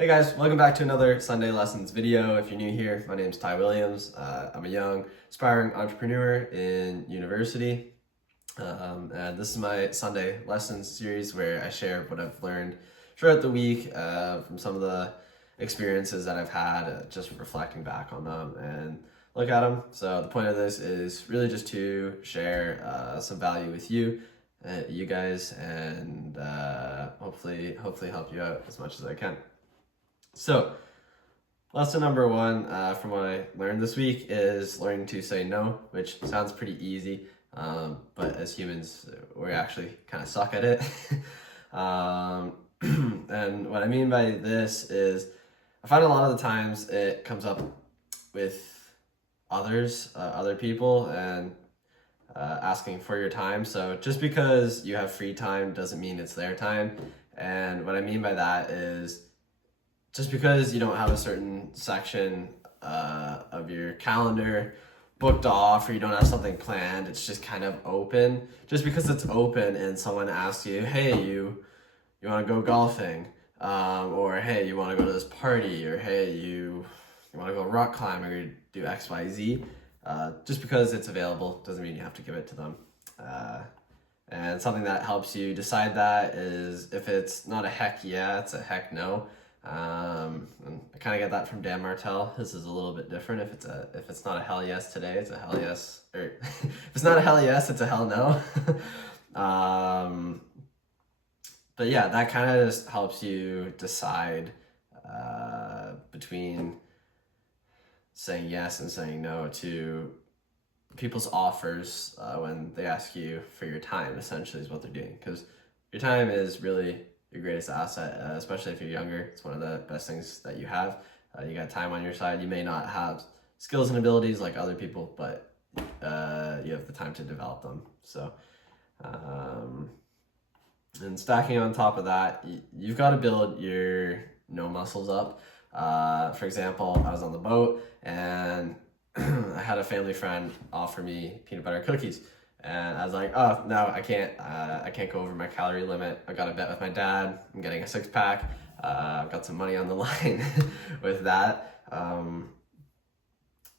Hey guys, welcome back to another Sunday Lessons video. If you're new here, my name is Ty Williams. I'm a young, aspiring entrepreneur in university. And this is my Sunday Lessons series where I share what I've learned throughout the week from some of the experiences that I've had, just reflecting back on them and look at them. So the point of this is really just to share some value with you guys, and hopefully help you out as much as I can. So, lesson number one from what I learned this week is learning to say no, which sounds pretty easy, but as humans, we actually kind of suck at it. And what I mean by this is I find a lot of the times it comes up with other people, and asking for your time. So just because you have free time doesn't mean it's their time. And what I mean by that is just because you don't have a certain section of your calendar booked off, or you don't have something planned, it's just kind of open. Just because it's open and someone asks you, hey, you want to go golfing, or hey, you want to go to this party, or hey, you want to go rock climbing or do XYZ, just because it's available doesn't mean you have to give it to them. And something that helps you decide that is if it's not a heck yeah, it's a heck no. And I kind of get that from Dan Martell. His is a little bit different. If it's not a hell yes today, it's a hell yes, or if it's not a hell yes, it's a hell no. But yeah, that kind of just helps you decide between saying yes and saying no to people's offers when they ask you for your time. Essentially, is what they're doing, because your time is really your greatest asset, especially if you're younger. It's one of the best things that you have. You got time on your side. You may not have skills and abilities like other people, but you have the time to develop them. So, and stacking on top of that, you've got to build your no muscles up. For example, I was on the boat and I had a family friend offer me peanut butter cookies. And I was like, oh, no, I can't go over my calorie limit. I got a bet with my dad. I'm getting a 6-pack. I've got some money on the line with that.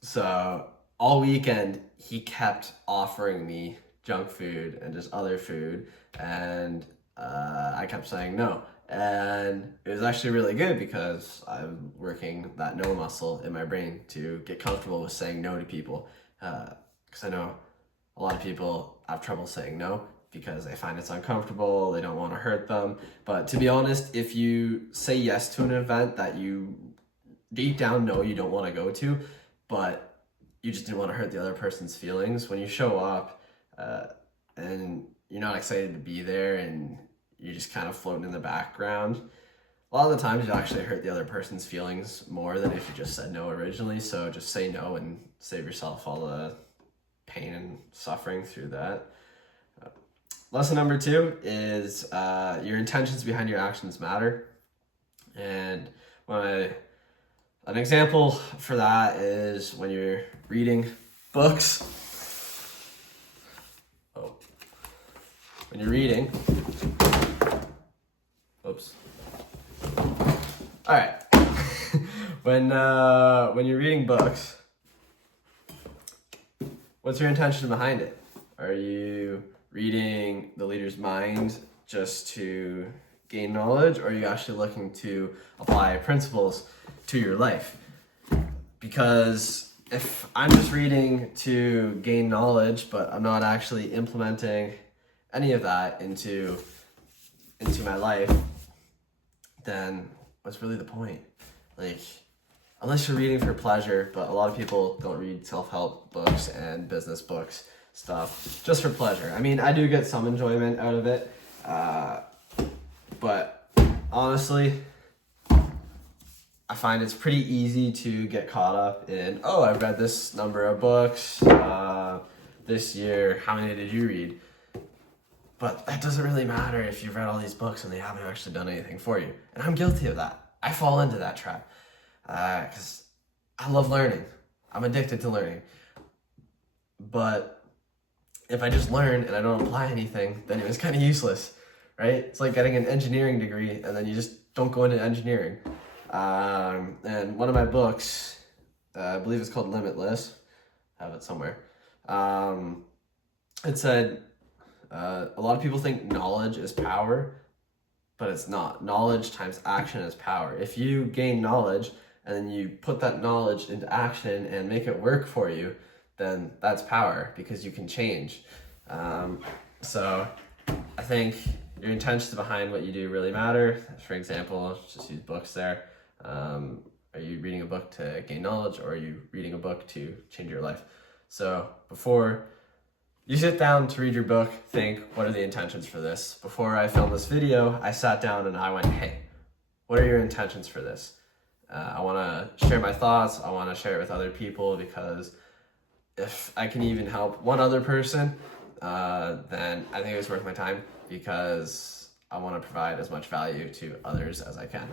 So all weekend, he kept offering me junk food and just other food. And I kept saying no. And it was actually really good because I'm working that no muscle in my brain to get comfortable with saying no to people. Because I know a lot of people have trouble saying no because they find it's uncomfortable, they don't want to hurt them. But to be honest, if you say yes to an event that you deep down know you don't want to go to, but you just didn't want to hurt the other person's feelings, when you show up and you're not excited to be there and you're just kind of floating in the background, a lot of the times you'll actually hurt the other person's feelings more than if you just said no originally. So just say no and save yourself all the pain and suffering through that. Lesson number two is your intentions behind your actions matter. And an example for that is when you're reading books. When you're reading. Oops. All right. When you're reading books, what's your intention behind it? Are you reading the leader's mind just to gain knowledge, or are you actually looking to apply principles to your life? Because if I'm just reading to gain knowledge, but I'm not actually implementing any of that into my life, then what's really the point? Like, unless you're reading for pleasure, but a lot of people don't read self-help books and business books stuff just for pleasure. I mean, I do get some enjoyment out of it, but honestly, I find it's pretty easy to get caught up in, oh, I read this number of books this year, how many did you read? But that doesn't really matter if you've read all these books and they haven't actually done anything for you. And I'm guilty of that. I fall into that trap because I love learning. I'm addicted to learning. But if I just learn and I don't apply anything, then it was kind of useless, right? It's like getting an engineering degree and then you just don't go into engineering. And one of my books, I believe it's called Limitless, I have it somewhere. It said, a lot of people think knowledge is power, but it's not. Knowledge times action is power. If you gain knowledge and then you put that knowledge into action and make it work for you, then that's power, because you can change. So I think your intentions behind what you do really matter. For example, just use books there. Are you reading a book to gain knowledge, or are you reading a book to change your life? So before you sit down to read your book, think, what are the intentions for this? Before I filmed this video, I sat down and I went, hey, what are your intentions for this? I want to share my thoughts. I want to share it with other people, because if I can even help one other person, then I think it's worth my time, because I want to provide as much value to others as I can.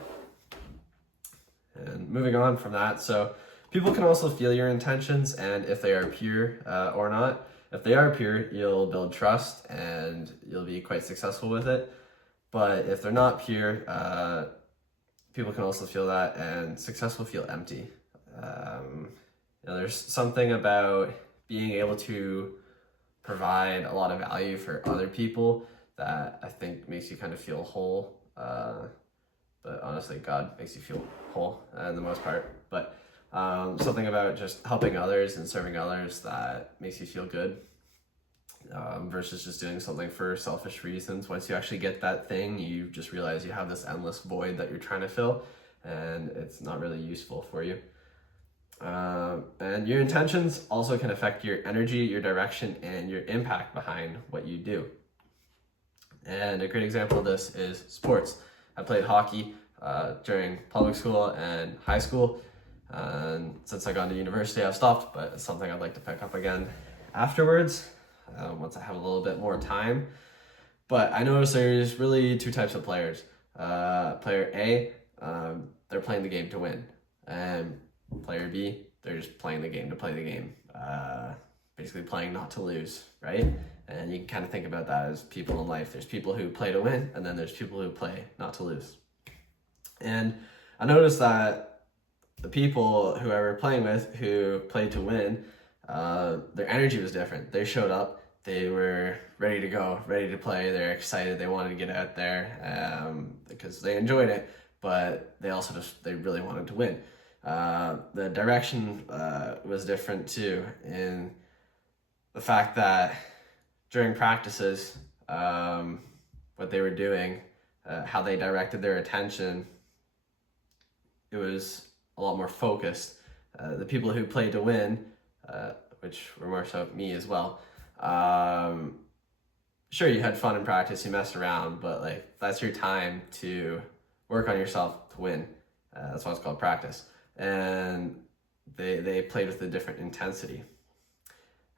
And moving on from that, so people can also feel your intentions and if they are pure or not. If they are pure, you'll build trust and you'll be quite successful with it. But if they're not pure, people can also feel that, and success will feel empty. There's something about being able to provide a lot of value for other people that I think makes you kind of feel whole. But honestly, God makes you feel whole in the most part. But something about just helping others and serving others that makes you feel good, versus just doing something for selfish reasons. Once you actually get that thing, you just realize you have this endless void that you're trying to fill, and it's not really useful for you. And your intentions also can affect your energy, your direction, and your impact behind what you do. And a great example of this is sports. I played hockey during public school and high school. And since I got into university, I've stopped, but it's something I'd like to pick up again afterwards, once I have a little bit more time. But I noticed there's really two types of players. Player A, they're playing the game to win. And player B, they're just playing the game to play the game. Basically playing not to lose, right? And you can kind of think about that as people in life. There's people who play to win, and then there's people who play not to lose. And I noticed that the people who I were playing with who played to win, their energy was different. They showed up, they were ready to go, ready to play, they're excited, they wanted to get out there because they enjoyed it, but they also they really wanted to win. The direction was different too, in the fact that during practices, what they were doing, how they directed their attention, it was a lot more focused. The people who played to win, which were more so me as well, sure, you had fun in practice, you messed around, but like that's your time to work on yourself to win. That's why it's called practice. And they played with a different intensity.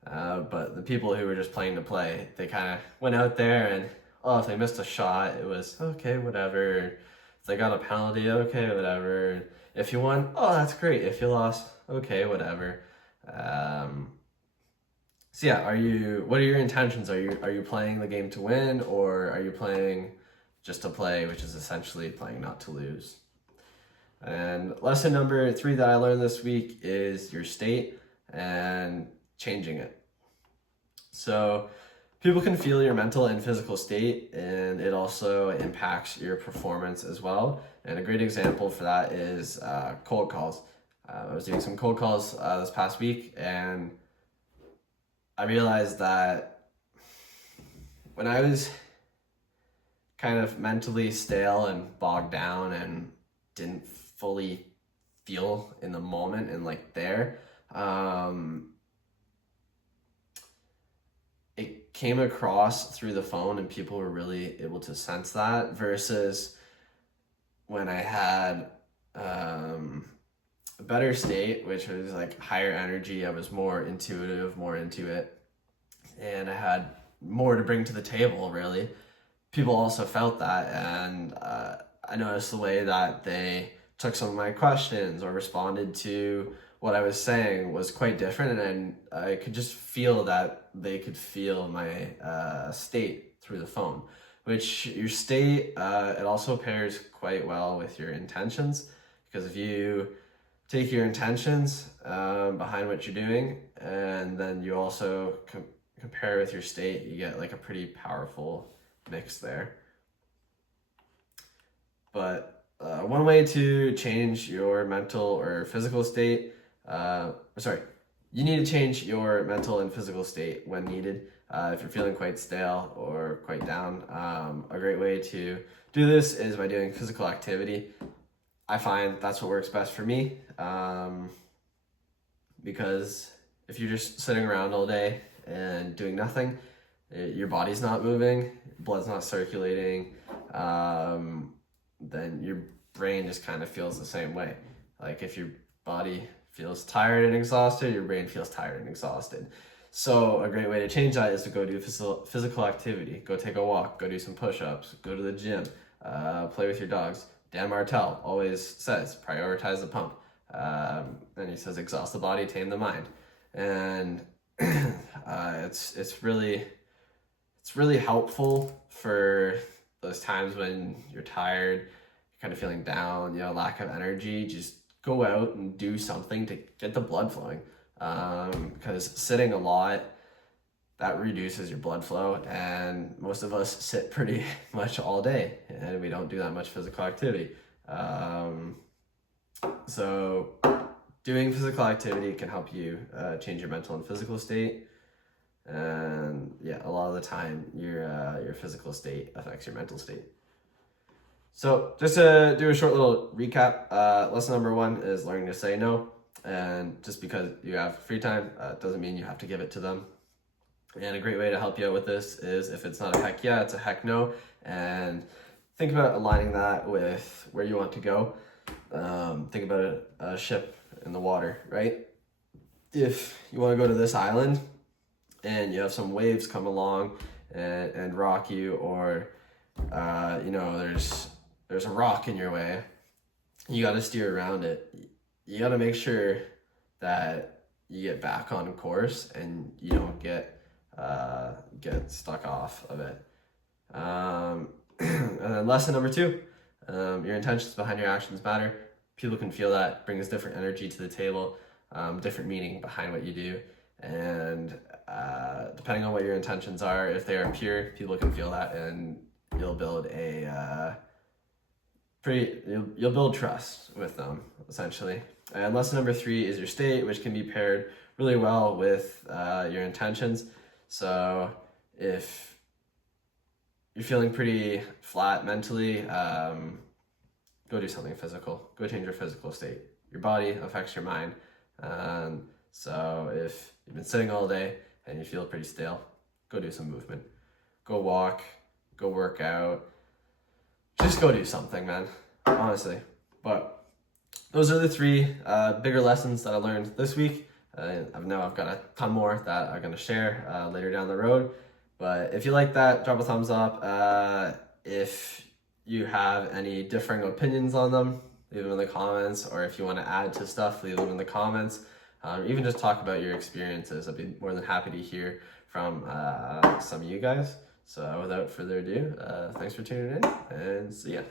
But the people who were just playing to play, they kind of went out there and, if they missed a shot, it was, okay, whatever. If they got a penalty, okay, whatever. If you won, that's great. If you lost, okay, whatever. So yeah, what are your intentions? Are you playing the game to win, or are you playing just to play, which is essentially playing not to lose? And lesson number 3 that I learned this week is your state and changing it. So people can feel your mental and physical state, and it also impacts your performance as well. And a great example for that is cold calls. I was doing some cold calls this past week, and I realized that when I was kind of mentally stale and bogged down and didn't fully feel in the moment and like there, it came across through the phone, and people were really able to sense that, versus when I had a better state, which was like higher energy. I was more intuitive, more into it, and I had more to bring to the table, really. People also felt that, and I noticed the way that they took some of my questions or responded to what I was saying was quite different, and I could just feel that they could feel my state through the phone. Which your state, it also pairs quite well with your intentions, Because if you take your intentions behind what you're doing, and then you also compare with your state, you get like a pretty powerful mix there. But one way to change your mental or physical state, you need to change your mental and physical state when needed. If you're feeling quite stale or quite down, a great way to do this is by doing physical activity. I find that's what works best for me, because if you're just sitting around all day and doing nothing, your body's not moving, blood's not circulating, then your brain just kind of feels the same way. Like if your body feels tired and exhausted, your brain feels tired and exhausted. So a great way to change that is to go do physical activity. Go take a walk, go do some push-ups, go to the gym, play with your dogs. Dan Martell always says, prioritize the pump. And he says, exhaust the body, tame the mind. And it's really helpful for those times when you're tired, you're kind of feeling down, lack of energy. Just go out and do something to get the blood flowing. Because sitting a lot, that reduces your blood flow, and most of us sit pretty much all day and we don't do that much physical activity. So doing physical activity can help you change your mental and physical state. And yeah, a lot of the time your physical state affects your mental state. So just to do a short little recap, lesson number 1 is learning to say no. And just because you have free time doesn't mean you have to give it to them. And a great way to help you out with this is, if it's not a heck yeah, it's a heck no. And think about aligning that with where you want to go. Think about a ship in the water, right? If you want to go to this island and you have some waves come along and rock you, or there's a rock in your way, you got to steer around it. You got to make sure that you get back on course and you don't get stuck off of it. And then lesson number 2, your intentions behind your actions matter. People can feel that, brings different energy to the table, different meaning behind what you do. And depending on what your intentions are, if they are pure, people can feel that, and you'll build you'll build trust with them, essentially. And lesson number 3 is your state, which can be paired really well with your intentions. So if you're feeling pretty flat mentally, go do something physical. Go change your physical state. Your body affects your mind. So if you've been sitting all day and you feel pretty stale, go do some movement. Go walk, go work out. Just go do something, man, honestly. But those are the 3 bigger lessons that I learned this week. I've got a ton more that I'm going to share later down the road. But if you like that, drop a thumbs up. If you have any differing opinions on them, leave them in the comments. Or if you want to add to stuff, leave them in the comments. Even just talk about your experiences. I'd be more than happy to hear from some of you guys. So without further ado, thanks for tuning in, and see ya.